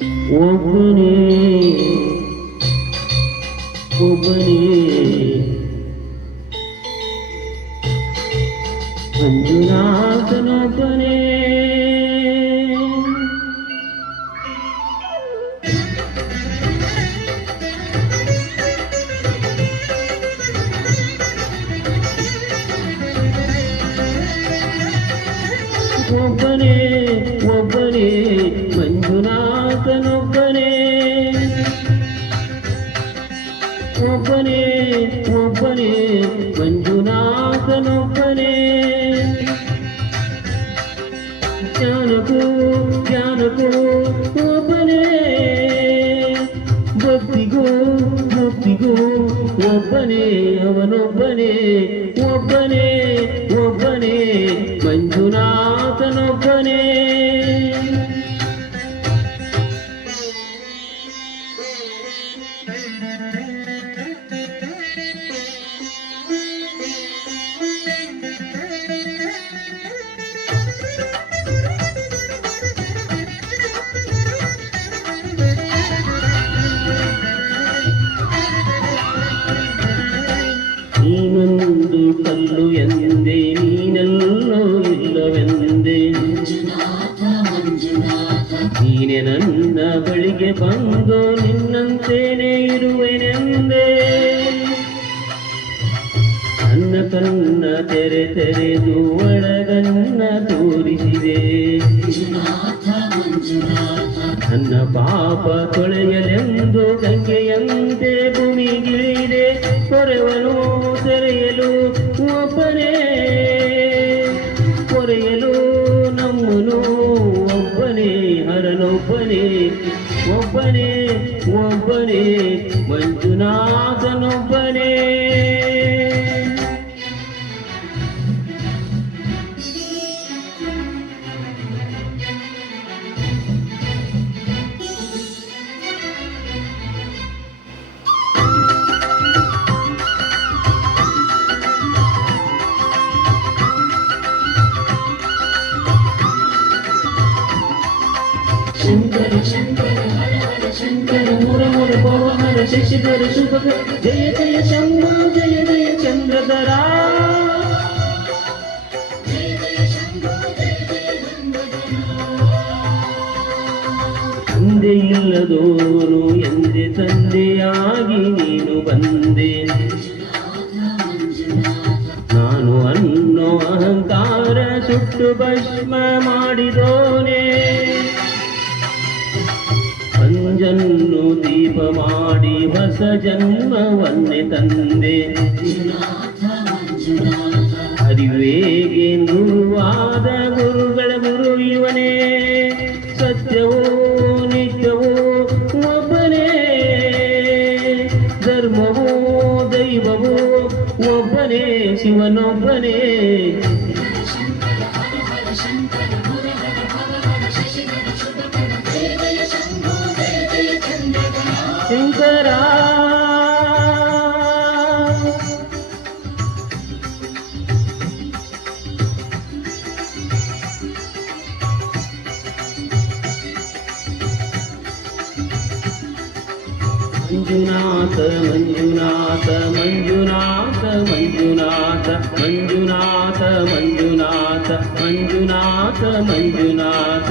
ಒಬ್ಬನೇ ಒಬ್ಬನೇ ಮಂಜುನಾಥನೊಬ್ಬನೇ ಒಬ್ಬನೇ ಒಬ್ಬನೇ ಮಂಜುನಾಥನೊಬ್ಬನೇ ಒಬ್ಬನೇ ಒಬ್ಬನೇ ಮಂಜುನಾಥನೊಬ್ಬನೇ ಜ್ಞಾನಕ್ಕೂ ಜ್ಞಾನಕ್ಕೂ ಒಬ್ಬನೇ ಭಕ್ತಿಗೂ ಭಕ್ತಿಗೂ ಒಬ್ಬನೇ ಅವನೊಬ್ಬನೇ ಒಬ್ಬನೇ ಒಬ್ಬನೇ ಮಂಜುನಾಥನೊಬ್ಬನೇ ನೀನೊಂದು ಕಲ್ಲು ಎಂದೆ ನೀನೆಲ್ಲೋ ಇಲ್ಲವೆಂದೆ ನೀನೆ ನನ್ನ ಬಳಿಗೆ ಬಂದು ನಿನ್ನಂತೇನೆ ಇರುವೆನೆಂದೆ ನನ್ನ ಕನ್ನ ತೆರೆದು ಒಳಗನ್ನ ತೋರಿಸಿದೆ ನನ್ನ ಪಾಪ ತೊಳೆಯಲೆಂದು ಗಂಗೆಯಂತೆ ಭೂಮಿಗಿಳಿದೆ ಕೊರೆವನು ತೆರೆಯಲು ಒಬ್ಬನೇ ಕೊರೆಯಲು ನಮ್ಮನು ಒಬ್ಬನೇ ಹರನೊಬ್ಬನೇ ಒಬ್ಬನೇ ಒಬ್ಬನೇ ಮಂಜುನಾಥನೊಬ್ಬನೇ ಶಂಕರ ಶಂಕರ ಹರ ಹರ ಶಂಕರ ಮುರ ಮುರ ಪವಹರ ಶಶಿಧರ ಶುಭಕರ ಜಯ ಜಯ ಶಂಭೋ ಜಯ ಜಯ ಚಂದ್ರಧರ ತಂದೆ ಇಲ್ಲದೋನು ಎಂದೆ ತಂದೆಯಾಗಿ ನೀನು ಬಂದೆ ನಾನು ಅನ್ನೋ ಅಹಂಕಾರ ಸುಟ್ಟು ಭಸ್ಮ ಮಾಡಿದೋನೆ ಪಂಜನ್ನು ದೀಪ ಮಾಡಿ ಹೊಸ ಜನ್ಮವನ್ನೇ ತಂದೆ ಅರಿವೇಗೆ ಗುರುವಾದ ಗುರುಗಳ ಗುರು ಇವನೇ ಸತ್ಯವೋ ನಿತ್ಯವೋ ಒಬ್ಬನೇ ಧರ್ಮವೋ ದೈವವೋ ಒಬ್ಬನೇ ಶಿವನೊಬ್ಬನೇ ಶಂಕರ ಮಂಜುನಾಥ ಮಂಜುನಾಥ ಮಂಜುನಾಥ ಮಂಜುನಾಥ ಮಂಜುನಾಥ ಮಂಜುನಾಥ ಮಂಜುನಾಥ ಮಂಜುನಾಥ